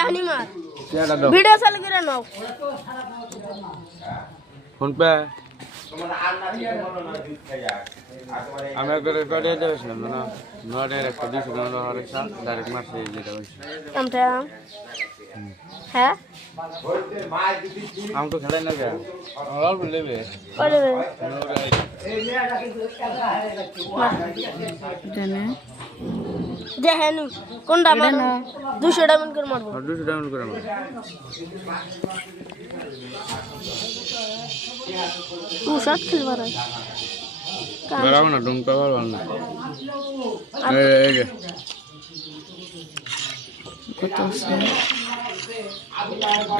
এখনই মার ভিডিও চালু করে নাও ফোন পে আমি একবার রেকর্ডে দিয়েছিলাম না নটের একটা 200 টাকা হরে সাল ডাইরেক্ট মারছে যেটা হইছে আমটা হ্যাঁ আম তো খেলাই না যায় আর বলবে ওরে জানে দেখেন কোনটা মার 200 ডায়মন্ড করে মারবো 200 ডাউন করে মার তুই শট খেলবার হয় বরাবর না ডুম কভার ভালো না এই যে কত আছে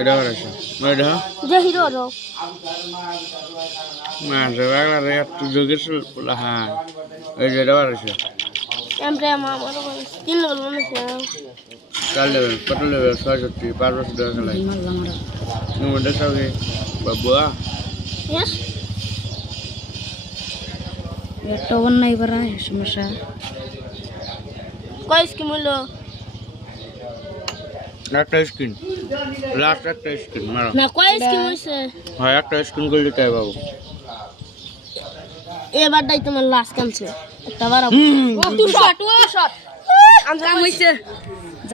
এটা আছে এটা যে হিরো রো মাঝে বাগলা রে একটু যোগেশ হ্যাঁ এই যে এটা আছে আমটা আমার তিন লেভেল মনে আছে 4 লেভেল কত লেভেল 66 500 টাকা খেলাই মারলাম আমরা মোটা সবে বাবা ইয়েস একটা নাই বারা সমস্যা কয় স্কিম হলো একটা স্ক্রিন লাস্ট একটা স্ক্রিন মারো না কয় স্কিম হইছে হ্যাঁ একটা স্ক্রিন করে দিতে হবে বাবু এবারটাই তোমার লাস্ট কাম ছিল একটা বার তুই শট আমরা হইছে